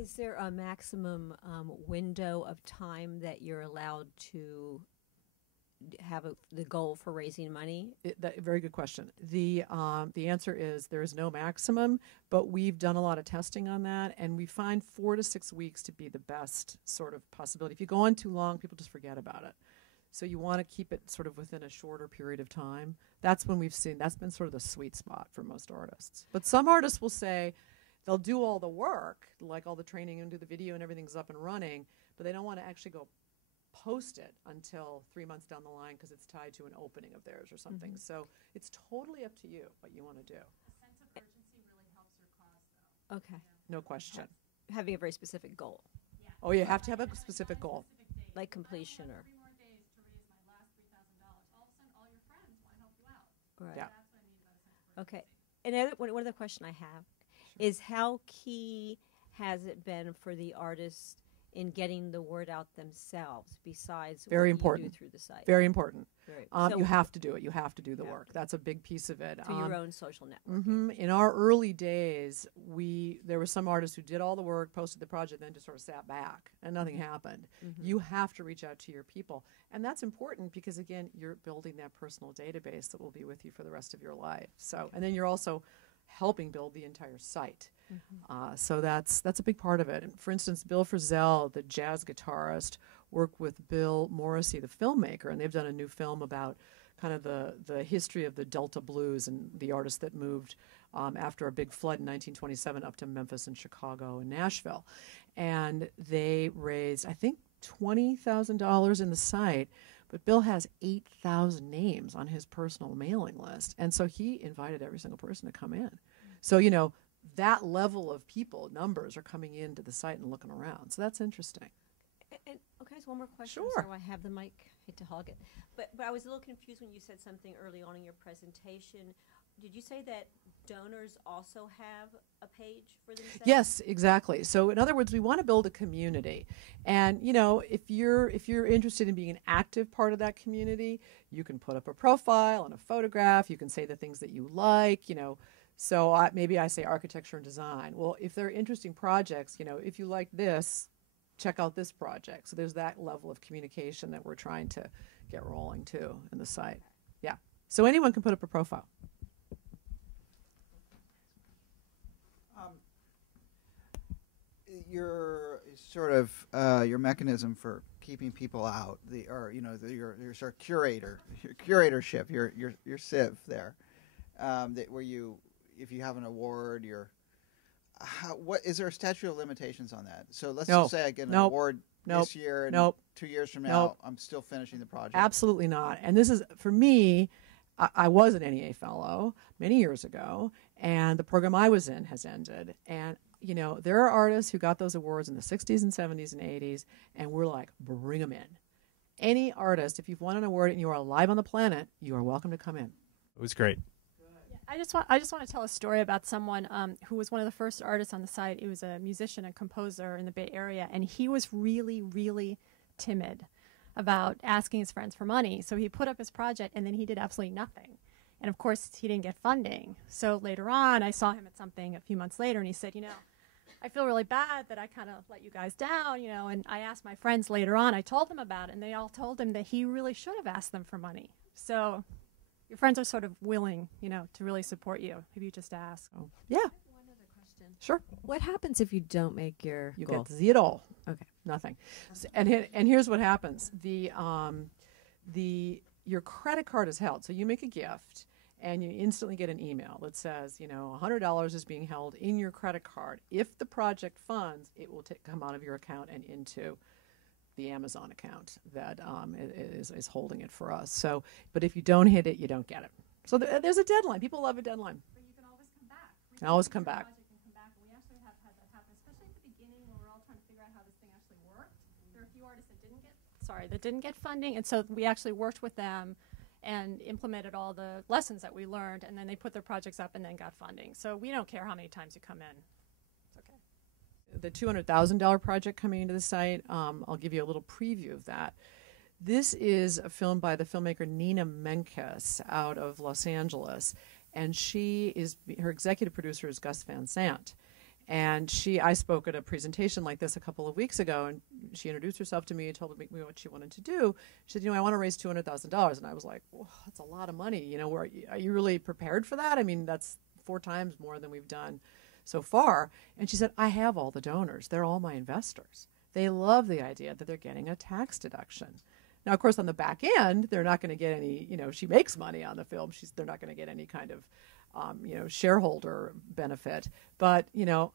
Is there a maximum window of time that you're allowed to have the goal for raising money? Very good question. The answer is there is no maximum, but we've done a lot of testing on that, and we find 4 to 6 weeks to be the best sort of possibility. If you go on too long, people just forget about it. So you want to keep it sort of within a shorter period of time. That's when we've seen, that's been sort of the sweet spot for most artists. But some artists will say they'll do all the work, like all the training and do the video and everything's up and running, but they don't want to actually go post it until 3 months down the line because it's tied to an opening of theirs or something. So it's totally up to you what you want to do. A sense of urgency really helps your cause, though. Okay. No question. Having a very specific goal, Yeah. Oh, you have to have a specific goal. like completion or. 3 more days to raise my last $3,000. All of a sudden, all your friends want to help you out. Right. Yeah. That's what I mean about a sense of urgency. Okay. And one other question I have is how key has it been for the artists in getting the word out themselves besides Very what important. you do through the site? Very important. Very- You have to do it. You have to do the work. That's a big piece of it. through your own social network. In our early days, there were some artists who did all the work, posted the project, then just sort of sat back and nothing happened. You have to reach out to your people. And that's important because, again, you're building that personal database that will be with you for the rest of your life. So, and then you're also helping build the entire site. So that's a big part of it. And for instance, Bill Frisell, the jazz guitarist, worked with Bill Morrissey, the filmmaker, and they've done a new film about kind of the history of the Delta blues and the artists that moved after a big flood in 1927 up to Memphis and Chicago and Nashville. And they raised, I think, $20,000 in the site, but Bill has 8,000 names on his personal mailing list. And so he invited every single person to come in. So, you know, that level of people, numbers are coming into the site and looking around. So that's interesting. And okay, so one more question. Sure. So I have the mic. Hate to hog it, but I was a little confused when you said something early on in your presentation. Did you say that donors also have a page for themselves? Yes, exactly. So in other words, we want to build a community. And you know, if you're interested in being an active part of that community, you can put up a profile and a photograph, you can say the things that you like, you know. So maybe I say architecture and design. Well, if they're interesting projects, you know, if you like this, check out this project. So there's that level of communication that we're trying to get rolling too in the site. Yeah. So anyone can put up a profile. Your sort of your mechanism for keeping people out, your sort of curatorship, your sieve there, where you, if you have an award, what is there a statute of limitations on that? So let's just say I get an award this year, and 2 years from now, I'm still finishing the project. Absolutely not. And this is, for me, I was an NEA fellow many years ago, and the program I was in has ended. And you know, there are artists who got those awards in the 60s and 70s and 80s, and we're like, bring them in. Any artist, if you've won an award and you are alive on the planet, you are welcome to come in. It was great. Yeah, I just want to tell a story about someone who was one of the first artists on the site. He was a musician and composer in the Bay Area, and he was really, really timid about asking his friends for money. So he put up his project, and then he did absolutely nothing. And of course, he didn't get funding. So later on, I saw him at something a few months later, and he said, you know, I feel really bad that I kind of let you guys down, you know, and I asked my friends later on, I told them about it, and they all told him that he really should have asked them for money. So your friends are sort of willing, you know, to really support you if you just ask. Oh, yeah. One other question. Sure. What happens if you don't make your You goal? get zero. Okay. Nothing. And here's what happens. Your credit card is held. So you make a gift, and you instantly get an email that says, you know, $100 is being held in your credit card. If the project funds, it will come out of your account and into the Amazon account that is holding it for us. So, but if you don't hit it, you don't get it. So there's a deadline. People love a deadline. But you can always come back. Can always come back. Project can come back. And we actually have had that happen, especially at the beginning when we're all trying to figure out how this thing actually worked. There are a few artists that didn't get funding, and so we actually worked with them and implemented all the lessons that we learned, and then they put their projects up and then got funding. So we don't care how many times you come in. It's okay. The $200,000 project coming into the site, I'll give you a little preview of that. This is a film by the filmmaker Nina Menkes out of Los Angeles, and her executive producer is Gus Van Sant. And I spoke at a presentation like this a couple of weeks ago, and she introduced herself to me and told me what she wanted to do. She said, I want to raise $200,000. And I was like, well, that's a lot of money. Are you really prepared for that? I mean, that's 4 times more than we've done so far. And she said, I have all the donors. They're all my investors. They love the idea that they're getting a tax deduction. Now, of course, on the back end, they're not going to get any, she makes money on the film. They're not going to get any kind of shareholder benefit. But,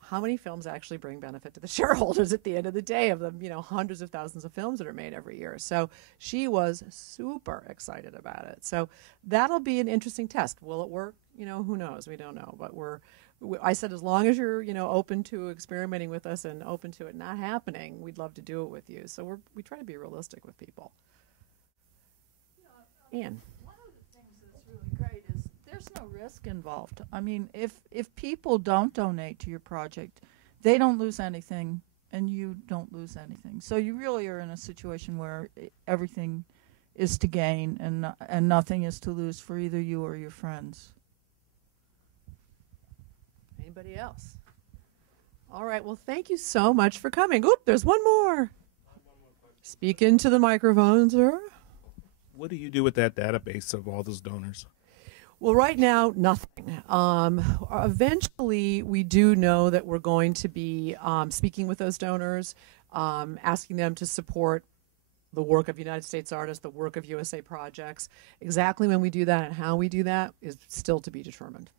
how many films actually bring benefit to the shareholders at the end of the day of the, hundreds of thousands of films that are made every year? So she was super excited about it. So that'll be an interesting test. Will it work? Who knows? We don't know. But I said, as long as you're, open to experimenting with us and open to it not happening, we'd love to do it with you. So we try to be realistic with people. Ian. One of the things that's really great is there's no risk involved. I mean, if people don't donate to your project, they don't lose anything, and you don't lose anything. So you really are in a situation where everything is to gain and nothing is to lose for either you or your friends. Anybody else? All right. Well, thank you so much for coming. Oop, there's one more. Speak into the microphone, sir. What do you do with that database of all those donors? Well, right now, nothing. Eventually, we do know that we're going to be speaking with those donors, asking them to support the work of United States artists, the work of USA projects. Exactly when we do that and how we do that is still to be determined.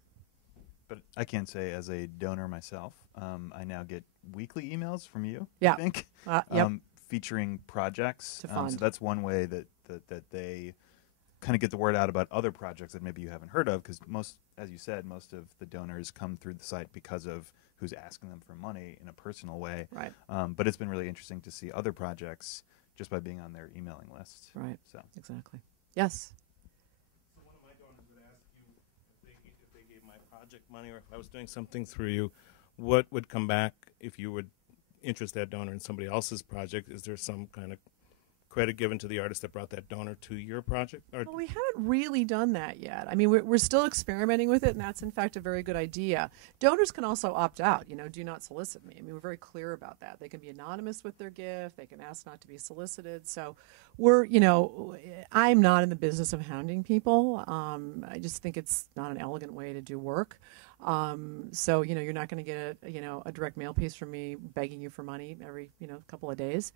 But I can say, as a donor myself, I now get weekly emails from you, Yeah. I think, Yep. featuring projects. To fund. So that's one way that they kind of get the word out about other projects that maybe you haven't heard of, because as you said, most of the donors come through the site because of who's asking them for money in a personal way. Right. But it's been really interesting to see other projects just by being on their emailing list. Right. So Exactly. Yes. So one of my donors would ask you if they gave my project money, or if I was doing something through you, what would come back if you would interest that donor in somebody else's project? Is there some kind of credit given to the artist that brought that donor to your project? Or Well, we haven't really done that yet. I mean, we're still experimenting with it, and that's, in fact, a very good idea. Donors can also opt out, do not solicit me. I mean, we're very clear about that. They can be anonymous with their gift. They can ask not to be solicited. So I'm not in the business of hounding people. I just think it's not an elegant way to do work. So, you're not going to get a direct mail piece from me begging you for money every, couple of days.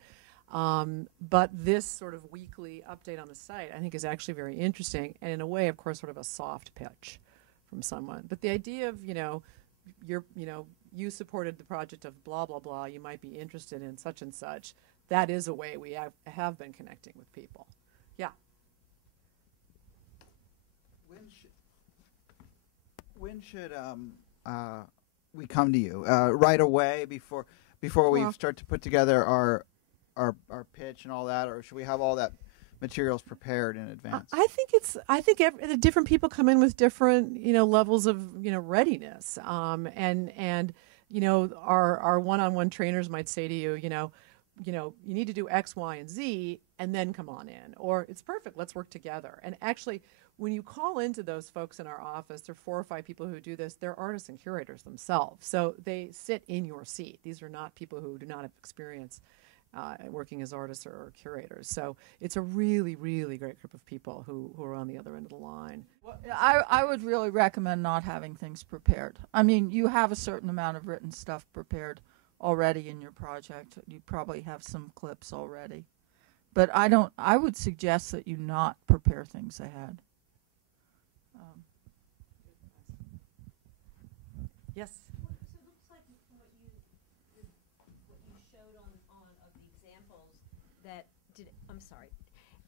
But this sort of weekly update on the site, I think, is actually very interesting, and in a way, of course, sort of a soft pitch from someone. But the idea of, you supported the project of blah, blah, blah, you might be interested in such and such, that is a way we have been connecting with people. Yeah. When should we come to you? Right away before we start to put together our pitch and all that, or should we have all that materials prepared in advance? I think the different people come in with different levels of readiness, and our one-on-one trainers might say to you, you need to do X, Y, and Z, and then come on in, or it's perfect, let's work together. And actually, when you call into those folks in our office, there are 4 or 5 people who do this. They're artists and curators themselves, so they sit in your seat. These are not people who do not have experience working as artists or curators. So it's a really, really great group of people who are on the other end of the line. Well, I would really recommend not having things prepared. I mean, you have a certain amount of written stuff prepared already in your project. You probably have some clips already. But I would suggest that you not prepare things ahead. Yes. So it looks like what you showed on of the examples that I'm sorry.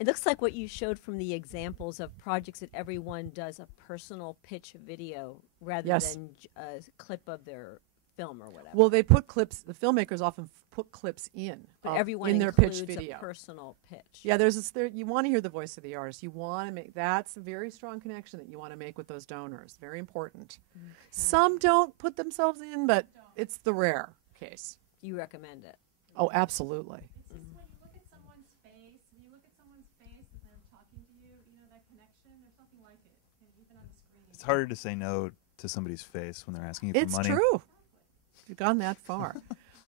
It looks like what you showed from the examples of projects that everyone does a personal pitch video rather Yes. than a clip of their film or whatever. Well, they put clips. The filmmakers often put clips in, but everyone in their pitch includes video. a personal pitch. Yeah, you want to hear the voice of the artist. You want to make, that's a very strong connection that you want to make with those donors. Very important. Okay. Some don't put themselves in, but it's the rare case. You recommend it. Oh, absolutely. It's just when you look at someone's face, and they're talking to you, that connection, there's nothing like it, even on the screen. It's harder to say no to somebody's face when they're asking you for It's money. true. You've gone that far.